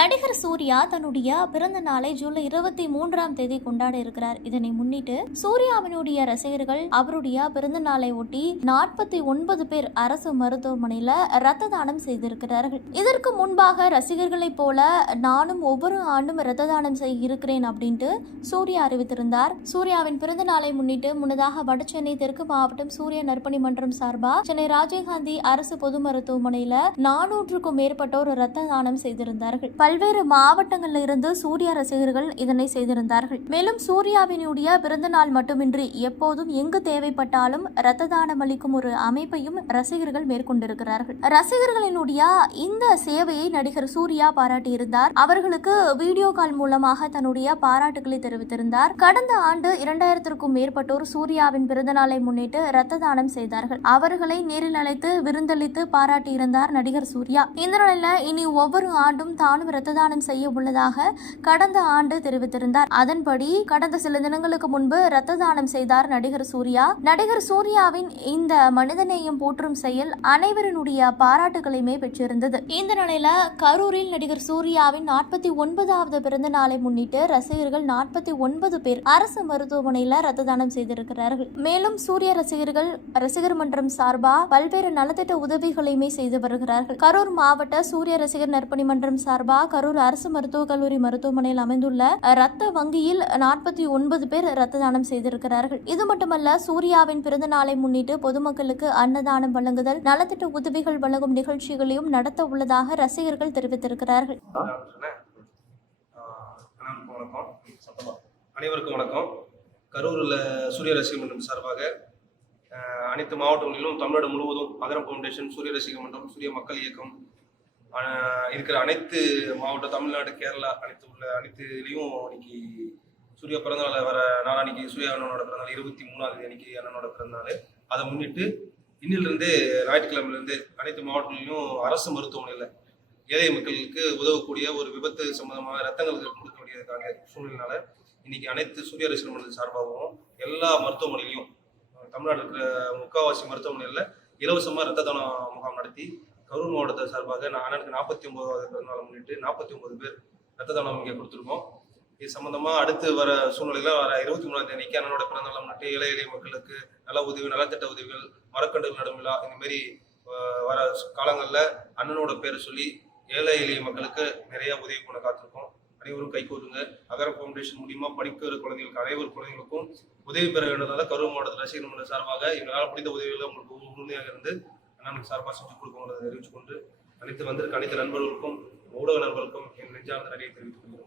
நடிகர் சூர்யா தன்னுடைய பிறந்த நாளை ஜூலை இருபத்தி மூன்றாம் தேதி கொண்டாட இருக்கிறார். இதனை முன்னிட்டு சூர்யாவினுடைய ரசிகர்கள் அவருடைய பிறந்த நாளை ஒட்டி நாற்பத்தி ஒன்பது பேர் அரசு மருத்துவமனையில ரத்த தானம் செய்திருக்கிறார்கள். இதற்கு முன்பாக ரசிகர்களைப் போல நானும் ஒவ்வொரு ஆண்டும் ரத்த தானம் செய்ய இருக்கிறேன் அப்படின்ட்டு சூர்யா அறிவித்திருந்தார். சூர்யாவின் பிறந்த நாளை முன்னிட்டு முன்னதாக வடசென்னை தெற்கு மாவட்டம் சூர்யா நற்பணி மன்றம் சார்பா சென்னை ராஜீவ்காந்தி அரசு பொது மருத்துவமனையில நானூற்றுக்கும் மேற்பட்டோர் ரத்த தானம் செய்திருந்தார்கள். பல்வேறு மாவட்டங்களில் இருந்து சூர்யா ரசிகர்கள் இதனை செய்திருந்தார்கள். மேலும் சூர்யாவினுடைய பிறந்தநாள் மட்டுமின்றி எப்போதும் எங்கு தேவைப்பட்டாலும் ரத்த தானம் அளிக்கும் ஒரு அமைப்பையும் ரசிகர்கள் மேற்கொண்டிருக்கிறார்கள். ரசிகர்களினுடைய இந்த சேவையை நடிகர் சூர்யா பாராட்டியிருந்தார். அவர்களுக்கு வீடியோ கால் மூலமாக தன்னுடைய பாராட்டுகளை தெரிவித்திருந்தார். கடந்த ஆண்டு இரண்டாயிரத்திற்கும் மேற்பட்டோர் சூர்யாவின் பிறந்தநாளை முன்னிட்டு ரத்த தானம் செய்தார்கள். அவர்களை நேரில் அழைத்து விருந்தளித்து பாராட்டியிருந்தார் நடிகர் சூர்யா. இந்த நிலையில இனி ஒவ்வொரு ஆண்டும் தானும் ரத்த தானம் செய்ய உள்ளதாக கடந்த ஆண்டு தெரிவித்திருந்தார். அதன்படி கடந்த சில தினங்களுக்கு முன்பு ரத்ததானம் செய்தார் நடிகர் சூர்யா. நடிகர் சூர்யாவின் இந்த மனிதநேயம் போற்றும் செயல் அனைவரினுடைய பாராட்டுகளையுமே பெற்றிருந்தது. இந்த நிலையில கரூரில் நடிகர் சூர்யாவின் நாற்பத்தி ஒன்பதாவது பிறந்த நாளை முன்னிட்டு ரசிகர்கள் நாற்பத்தி ஒன்பது பேர் அரசு மருத்துவமனையில ரத்த தானம் செய்திருக்கிறார்கள். மேலும் சூர்யா ரசிகர்கள் ரசிகர் மன்றம் சார்பா பல்வேறு நலத்திட்ட உதவிகளையுமே செய்து வருகிறார்கள். கரூர் மாவட்ட சூர்ய ரசிகர் நற்பணி மன்றம் சார்பா கரூர் அரசு மருத்துவக் கல்லூரி மருத்துவமனையில் அமைந்துள்ள ரத்த வங்கியில் நாற்பத்தி ஒன்பது பேர் ரத்த தானம் செய்திருக்கிறார்கள். இது மட்டுமல்ல சூர்யாவின் பிறந்த நாளை முன்னிட்டு பொதுமக்களுக்கு அன்னதானம் வழங்குதல் நலத்திட்ட உதவிகள் வழங்கும் நிகழ்ச்சிகளையும் நடத்த உள்ளதாக ரசிகர்கள் தெரிவித்திருக்கிறார்கள். அனைவருக்கும் வணக்கம். கரூரில் சூரிய ரசிகர் மன்றம் சார்பாக அனைத்து மாவட்டங்களிலும் தமிழ்நாடு முழுவதும் அகரம் ஃபவுண்டேஷன் சூரிய ரசிகர் மன்றம் சூரிய மக்கள் இயக்கம் இருக்கிற அனைத்து மாவட்டம் தமிழ்நாடு கேரளா அனைத்து உள்ள அனைத்து இன்னைக்கு சூரிய பிறந்தநாள் வர நாளான்னைக்கு சூரிய அண்ணனோட பிறந்தநாள் இருபத்தி மூணாவது அன்னைக்கு அண்ணனோட பிறந்தநாள். அதை முன்னிட்டு இன்னிலிருந்து ஞாயிற்றுக்கிழமையிலிருந்து அனைத்து மாவட்டங்களிலும் அரசு மருத்துவமனையில் ஏழை மக்களுக்கு உதவக்கூடிய ஒரு விபத்து சம்பந்தமாக ரத்தங்களுக்கு கொடுக்கக்கூடியதுக்கான சூழ்நிலைனால இன்னைக்கு அனைத்து சூரிய ரசிகர் மண்டல சார்பாகவும் எல்லா மருத்துவமனையிலையும் தமிழ்நாட்டில் இருக்கிற முக்காவாசி மருத்துவமனையில் இலவசமாக ரத்த தான முகாம் நடத்தி கரூர் மாவட்டத்தை சார்பாக நான் அண்ணனுக்கு நாற்பத்தி ஒன்பதாவது பிறந்தநாளை முன்னிட்டு நாற்பத்தி ஒன்பது பேர் ரத்த தானம் இங்கே கொடுத்துருக்கோம். இது சம்மந்தமாக அடுத்து வர சூழ்நிலையில் வர இருபத்தி மூணாம் தேதிக்கு அண்ணனோட பிறந்தநாளை முன்னிட்டு ஏழை எளிய மக்களுக்கு நல உதவி நலத்திட்ட உதவிகள் மரக்கண்டு நடும் விழா வர காலங்களில் அண்ணனோட பேரை சொல்லி ஏழை எளிய மக்களுக்கு நிறைய உதவி பண்ண காத்திருக்கோம். அனைவரும் கை கோருங்க அகர ஃபவுண்டேஷன் மூலியமா படிக்கிற குழந்தைகளுக்கு அனைவரு குழந்தைகளுக்கும் உதவி பெற வேண்டியதால கரூர் மாவட்டத்தில் ரசிகர் மன்ற சார்பாக எங்களால் முடிந்த உதவிகளை உங்களுக்கு உறுதுணையாக இருந்து அண்ணனுக்கு சார்பாக செஞ்சு கொடுக்கணுங்கிறத தெரிவித்துக் கொண்டு அனைத்து வந்திருக்க அனைத்து நண்பர்களுக்கும் ஊடக நண்பர்களுக்கும் என் நெஞ்சார்ந்த நன்றியை தெரிவித்துக் கொள்கிறேன்.